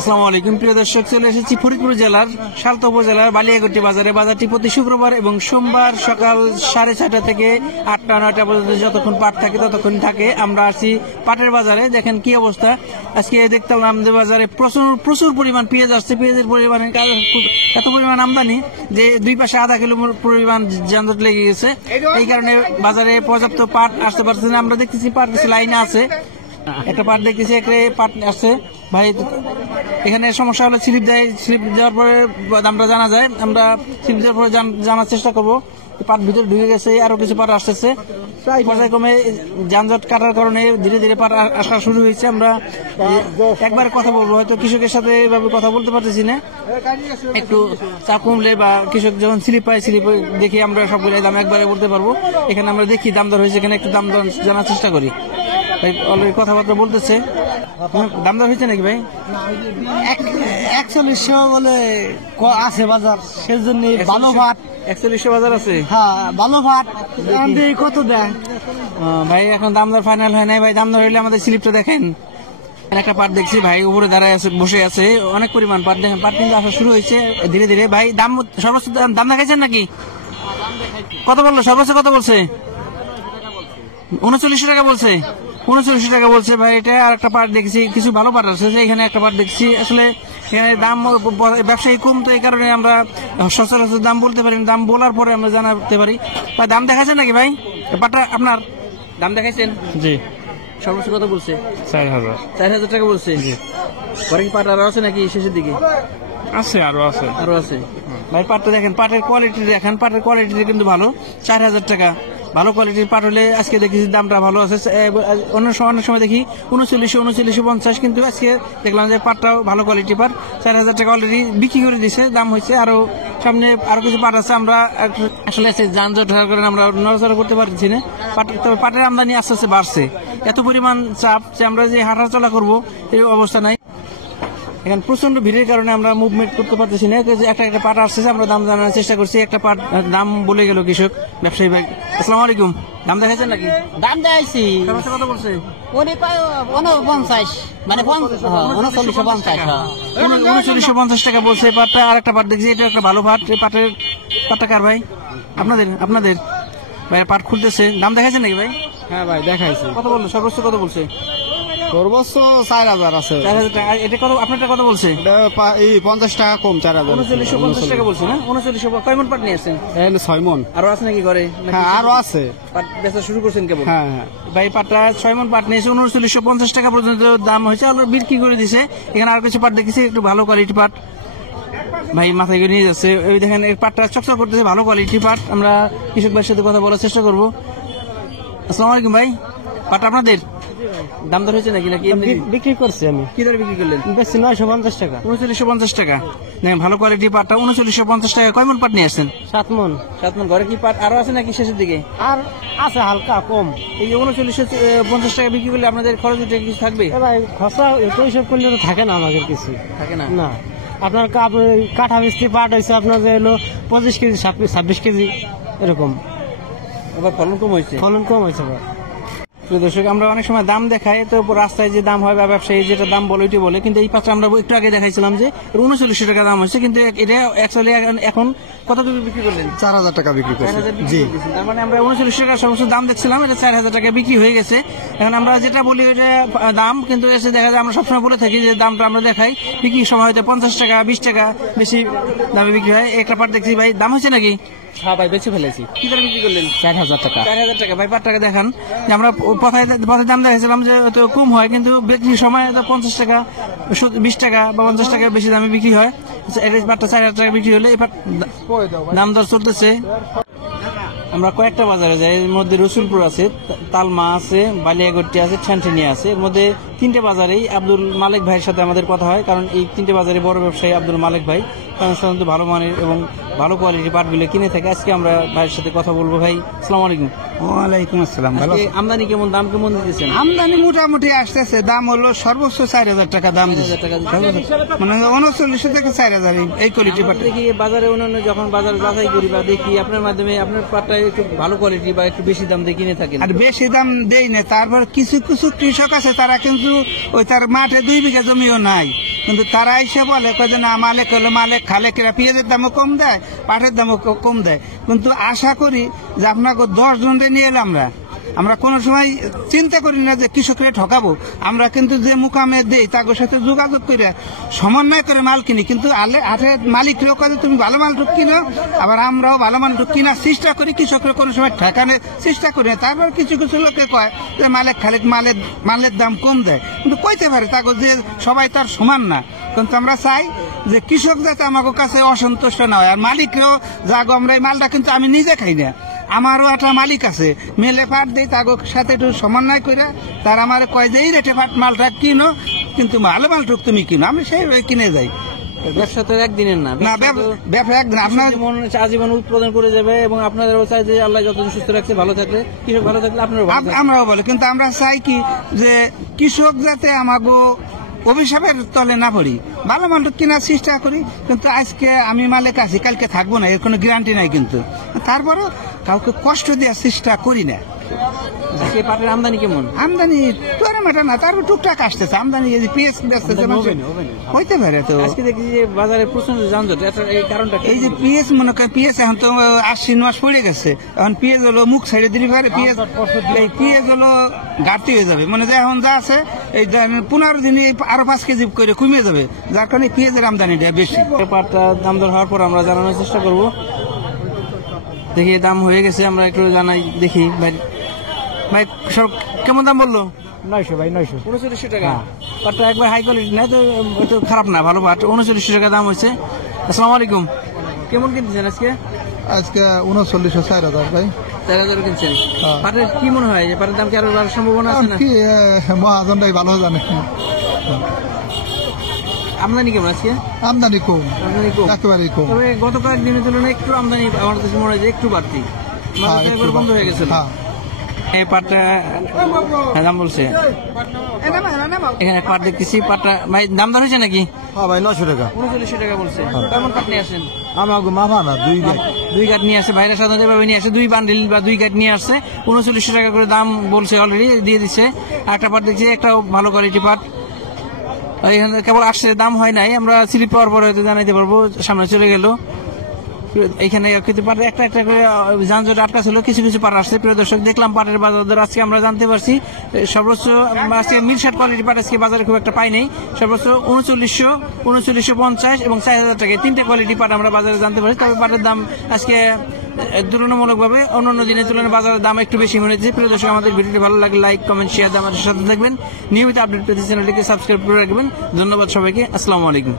আসসালামু আলাইকুম প্রিয় দর্শক, চলে এসেছি ফরিদপুর জেলার সালতা উপজেলার বালিয়াগট্টি বাজারে। বাজারটি প্রতি শুক্রবার এবং সোমবার সকাল 6:30 থেকে 8টা-9টা পর্যন্ত যতক্ষণ পাট থাকে ততক্ষণ থাকে। আমরা আছি পাটের বাজারে। দেখেন কি অবস্থা। আজকে দেখতে পেলাম আমাদের বাজারে প্রচুর পরিমাণ পেঁয়াজ আসছে। পেঁয়াজের পরিমাণ এত পরিমাণ আমদানি যে দুই পাশে আধা কিলো পরিমাণ যানজট লেগে গেছে। এই কারণে বাজারে পর্যাপ্ত পাট আসতে পারছে না। আমরা দেখতেছি পাট লাইনে আছে, একটা পাট দেখতেছি, একটা পাট আসছে ভাই। এখানে সমস্যা হলো স্লিপ দেওয়ার পরে দামটা জানা যায়। আমরা স্লিপ দেওয়ার পরে জানার চেষ্টা করবো। পাট ভিতরে ঢুকে গেছে, আরো কিছু পাট আসতেছে। পর্যায়ক্রমে যানজট কাটার কারণে ধীরে ধীরে পাট আসা শুরু হয়েছে। আমরা একবারে কথা বলবো, হয়তো কৃষকের সাথে এভাবে কথা বলতে পারতেছি না। একটু চা কমলে বা কৃষক যখন স্লিপ পায়, স্লিপ দেখে আমরা সবগুলো দাম একবারে বলতে পারবো। এখানে আমরা দেখি দাম দর হয়েছে, এখানে একটু দাম দর জানার চেষ্টা করি। অলরেডি কথাবার্তা বলতেছে। দাম দর হয়েছে নাকি ভাই? 4100 বলে আছে বাজার, সেজন্য ভালো ভাট 4100 বাজার আছে। হ্যাঁ, ভালো ভাট কত দেয় ভাই? এখন দাম দর ফাইনাল হয় নাই ভাই। দাম দর হইলে আমাদের স্লিপটা দেখেন। একটা পাট দেখছি ভাই, উপরে দাঁড়ায় আছে, বসে আছে, অনেক পরিমাণ পাট। দেখেন পাট কিন্তু আসা শুরু হয়েছে ধীরে ধীরে। ভাই দাম সর্বোচ্চ দাম দেখাইছেন নাকি? কত বললো সর্বোচ্চ? কত বলছে? 3900 টাকা বলছে। 3900 টাকা বলছে ভাই। এটা আর একটা পাট দেখছি, কিছু ভালো পাট আছে। এখানে একটা পাট দেখছি। আসলে এখানে দাম ব্যবসায়ী কম, তো এই কারণে আমরা সচরাচর দাম বলতে পারি। দাম বলার পরে আমরা জানাতে পারি। ভাই দাম দেখাচ্ছেন নাকি ভাই? পাটটা আপনার দাম দেখাইছেন? জি। সর্বোচ্চ কত বলছে? 4000। 4000 টাকা বলছে। পরে কি পাট আরো আছে নাকি শেষের দিকে? আছে, আরো আছে। আরো আছে ভাই। পাটটা দেখেন, পাটের কোয়ালিটি দেখেন। পাটের কোয়ালিটি কিন্তু ভালো। 4000 টাকা ভালো কোয়ালিটির পাট হলে আজকে দেখেছি দামটা ভালো আছে। অন্য সময় দেখি 3950, কিন্তু আজকে দেখলাম যে পাটটাও ভালো কোয়ালিটির পাট। 4000 টাকা অলরেডি বিক্রি করে দিছে। দাম হয়েছে আরো সামনে আরো কিছু পাট আছে। আমরা আসলে যানজট হওয়ার কারণে আমরা নড়াচড়া করতে পারছি না। তবে পাটের আমদানি আস্তে আস্তে বাড়ছে। এত পরিমাণ চাপ যে আমরা যে হাঁটাচলা করবো এই অবস্থা নাই। এখানে প্রচন্ড ভিড়ের কারণে আমরা মুভমেন্ট করতে পারতেছি না। একটা পাট আসছে, আমরা দাম জানার চেষ্টা করছি। একটা পাট দাম বলে গেল কৃষক ব্যবসায়ী ভাই। আসসালামু আলাইকুম। দাম দেখাচ্ছেন নাকি? দাম দেখাইছি। কত বলছে? 49 মানে 3950 টাকা বলছে পাটটা। আর একটা পাট দেখছি, এটা একটা ভালো পাট। এই পাটটা কার ভাই? আপনাদের ভাই পাট খুলতেছে। দাম দেখাচ্ছেন নাকি ভাই? হ্যাঁ ভাই, দেখাইছি। কত বললো সর্বোচ্চ? কত বলছে? সর্বোচ্চ 4000 আছে। 4000 টাকা। এটা কত? আপনারটা কত বলছে? 50 টাকা কম, 4000। 3950 টাকা বলছে না? 3900। কয় মন পাট নিয়ে আসছেন? 6 মন। আরো আছে নাকি ঘরে? হ্যাঁ, আরো আছে। পাট বেচা শুরু করছেন কেবল? হ্যাঁ হ্যাঁ ভাই পাটটা 6 মন পাট নিয়েছে, 3950 টাকা পর্যন্ত দাম হয়েছে। অলরেডি বিক্রি করে দিছে। এখানে আর কিছু পাট দেখেছি, একটু ভালো কোয়ালিটি পাট ভাই মাথায় করে নিয়ে যাচ্ছে। ওই দেখেন এই পাটটা চকচক করতেছে, ভালো কোয়ালিটি পাট। আমরা কৃষক ভাইয়ের সাথে কথা বলার চেষ্টা করবো। আসসালামু আলাইকুম ভাই। পাট আপনাদের দাম দর হয়েছে নাকি? বিক্রি করছি আমি। কি দরে বিক্রি করলেন? বেশি 950 টাকা। 3950 টাকা। দেখেন ভালো কোয়ালিটি পাটটা 3950 টাকা। কয় মন পাট নিয়ে আসছেন? 7 মন। 7 মন। ঘরে কি পাট আরো আছে নাকি শেষের দিকে? আর আছে, হালকা কম। এই 3950 টাকা বিক্রি করলে আপনাদের খরচ উঠে কিছু থাকবে? ভাই খরচা এত হিসাব করলে তো থাকে না, আমাদের কিছু থাকে না। না। আপনার কাঠা মিস্ত্রি পাট হয়েছে আপনার যে হলো 25 কেজি, 26 কেজি এরকম। এবার ফলন কম হয়েছে। ফলন কম হয়েছে ভাই। দর্শক, আমরা অনেক সময় দাম দেখাই, তো রাস্তায় যে দাম হয় বা ব্যবসায়ী যেটা দাম বলে ওইটি বলে, কিন্তু এই পাশে আমরা একটু আগে দেখাইছিলাম যে 3900 টাকা দাম হয়েছে, কিন্তু এটা অ্যাকচুয়ালি এখন কত টাকা বিক্রি করলেন? 4000 টাকা বিক্রি করছি। জি। তার মানে আমরা 3900 টাকা সর্বোচ্চ দাম দেখছিলাম, এটা 4000 টাকা বিক্রি হয়ে গেছে। এখন আমরা যেটা বলি ওইটা দাম, কিন্তু এসে দেখা যায় আমরা সবসময় বলে থাকি যে দামটা আমরা দেখাই, বিক্রির সময় হয়তো 50 টাকা 20 টাকা বেশি দামে বিক্রি হয়। একটা পাট দেখছি ভাই, দাম হয়েছে নাকি? হ্যাঁ ভাই, বেঁচে ফেলেছি। কি দরে বিক্রি করলেন? 4000 টাকা। 4000 টাকা। ভাই পাট টাকা দেখান যে আমরা পথে দাম দেখাইছিলাম যে কম হয়, কিন্তু বিক্রির সময় 50 টাকা 20 টাকা বা 50 টাকা বেশি দামে বিক্রি হয়। পাটটা 4000 টাকা বিক্রি হলে এবার দাম দর চলতেছে। আমরা কয়েকটা বাজারে যাই, এর মধ্যে রসুলপুর আছে, তালমা আছে, বালিয়াগট্টি আছে, ঠ্যানঠেনি আছে। এর মধ্যে 3টে বাজারেই আব্দুল মালিক ভাইয়ের সাথে আমাদের কথা হয়, কারণ এই 3টে বাজারে বড় ব্যবসায়ী আব্দুল মালিক ভাই, কারণ সাধারণত ভালো মানের এবং ভালো কোয়ালিটির পাটগুলো কিনে থাকে। আজকে আমরা ভাইয়ের সাথে কথা বলবো। ভাই আসসালামু আলাইকুম। ওয়ালাইকুম আসসালাম। ভালো আমদানি কেমন? দাম কেমন দিতেছেন? আমদানি মোটামুটি আসতেছে। দাম হলো সর্বোচ্চ 4000 টাকা দাম দিচ্ছে। মানে 3900 থেকে 4000 এই কোয়ালিটি পাট। দেখি বাজারে অন্যান্য যখন বাজারে যাচাই করি বা দেখি, আপনার মাধ্যমে আপনার পাটটা একটু ভালো কোয়ালিটি বা একটু বেশি দাম দিয়ে কিনে থাকেন। আর বেশি দাম দেই না। তারপর কিছু কিছু কৃষক আছে, তারা কিন্তু কিন্তু ওই তার মাঠে 2 বিঘা জমিও নাই, কিন্তু তারা এসে বলে কয় যে না মালিক হলো মালিক, খালেকেরা পেঁয়াজের দামও কম দেয়, পাটের দামও কম দেয়। কিন্তু আশা করি যে আপনাকে 10 জনরে নিয়ে এলাম আমরা কোনো সময় চিন্তা করি না যে কৃষকরা ঠকাবো। আমরা কিন্তু যে মুকামে দেই তাদের সাথে যোগাযোগ করে সমন্বয় করে মাল কিনি, কিন্তু হাটের মালিকরাও কাজে তুমি ভালো মাল টুক কিনো, আবার আমরাও ভালো মাল টুক কিনার চেষ্টা করি, কৃষকরা কোনো সময় ঠেকানোর চেষ্টা করি না। তারপর কিছু কিছু লোকে কয় যে মালিক খালিক মালের দাম কম দেয়, কিন্তু কইতে পারে তাকে যে সবাই তার সমান না। কিন্তু আমরা চাই যে কৃষক যাতে আমাদের কাছে অসন্তুষ্ট না হয়, আর মালিকরাও যাগো আমরা এই মালটা কিন্তু আমি নিজে খাই না, আমারও একটা মালিক আছে, মেলে পাট দেই তাগো সাথে একটু সমন্বয় করে তার আমার কয় যে এই রেটে পাট মালটা কিনো, কিন্তু ভালো মালটুক তুমি কিনো, আমি সেই কিনে যাই। ব্যবসা তো একদিনের না, না ব্যবসা একদিন আপনার যেমন আজীবন উৎপাদন করে যাবে, এবং আপনাদেরও চাই যে আল্লাহ যতদিন সুস্থ রাখছে ভালো থাকলে, কৃষক ভালো থাকলে আপনারও ভালো থাকবে। আমরাও বলি, কিন্তু আমরা চাই কি যে কৃষক যাতে আমাগো অভিশাপের তলে না পড়ি, ভালো মালটা কেনার চেষ্টা করি। কিন্তু আজকে আমি মালিক আছি, কালকে থাকবো না, এর কোনো গ্যারান্টি নাই, কিন্তু তারপরও কাউকে কষ্ট দেওয়ার চেষ্টা করি না। আজকে পাটের আমদানি কেমন? আমদানি তোরে মাটা না, তারপর টুকটাক আসতেছে আমদানি, এই যে পেঁয়াজ বেচতেছে হইতে পারে। তো আজকে দেখি যে বাজারে প্রচন্ড যানজট, এই কারণটা কি? এই যে পেঁয়াজ মনে করেন পেঁয়াজ এখন তো 8 মাস পড়ে গেছে, এখন পেঁয়াজ হলো মুখ ছেড়ে দিলে পারে, পেঁয়াজ হলো ঘাটতি হয়ে যাবে, মানে যে এখন যা আছে এই 15 দিনে আরো 5 কেজি করে কমে যাবে, যার কারণে পেঁয়াজের আমদানিটা বেশি। পাটটা দাম দর হওয়ার পর আমরা জানানোর চেষ্টা করব। দেখি দাম হয়ে গেছে, আমরা একটু জানাই দেখি। ভাই ভাই সব কেমন দাম বললো? 900 ভাই, 900। 3900 টাকা। পাটটা একবার হাই কোয়ালিটি না, তো একটু খারাপ না, ভালো পাট। 3900 টাকা দাম হয়েছে। আসসালামু আলাইকুম। কেমন কিনতেছেন আজকে? আজকে 3900 4,000 ভাই। 4000 কিনছেন। পাটের কি মনে হয় যে পাটের দাম কি আরো বাড়ার সম্ভাবনা আছে না? মহাজনটাই ভালো জানে। আমদানি কেমন আজকে? আমদানি কম, আমদানি কম, একেবারে কম। তবে গত কয়েকদিনের তুলনায় একটু আমদানি আমার কাছে মনে হয় যে একটু বাড়তি, একবার বন্ধ হয়ে গেছিল। এই পাটটা দাম বলছে, এখানে পাট দেখতেছি, পাটটা ভাই দাম দর হয়েছে নাকি? হ্যাঁ ভাই, 900 টাকা। 3900 টাকা বলছে। কেমন পাট নিয়ে আসেন? আমাকে মাফা না, 2 গাঁট নিয়ে আসে, ভাইরা সাধারণত এভাবে নিয়ে আসে, 2 বান্ডিল বা 2 গাঁট নিয়ে আসছে। 3900 টাকা করে দাম বলছে, অলরেডি দিয়ে দিচ্ছে। একটা পাট দেখছি, একটা ভালো কোয়ালিটি পাট এখানে কেবল আসছে, দাম হয় নাই, আমরা স্লিপ পাওয়ার পরে হয়তো জানাইতে পারবো, সামনে চলে গেল। এখানে কিন্তু পাটের একটা একটা করে যানজট আটকা ছিল, কিছু কিছু পাট আসছে। প্রিয় দর্শক, দেখলাম পাটের বাজার দর আজকে আমরা জানতে পারছি। সর্বোচ্চ আজকে মিরসাট কোয়ালিটি পাট আজকে বাজারে খুব একটা পাই নাই। সর্বোচ্চ 3900, 3950 এবং 4000 টাকা, 3টে কোয়ালিটি পাট আমরা বাজারে জানতে পারি। তবে পাটের দাম আজকে তুলনামূলকভাবে অন্যান্য দিনের তুলনায় বাজারের দাম একটু বেশি মনে হচ্ছে। প্রিয় দর্শক, আমাদের ভিডিওটি ভালো লাগলে লাইক, কমেন্ট, শেয়ার দিয়ে আমাদের সাথে থাকবেন। নিয়মিত আপডেট পেতে চ্যানেলটিকে সাবস্ক্রাইব করে রাখবেন। ধন্যবাদ সবাইকে। আসসালামু আলাইকুম।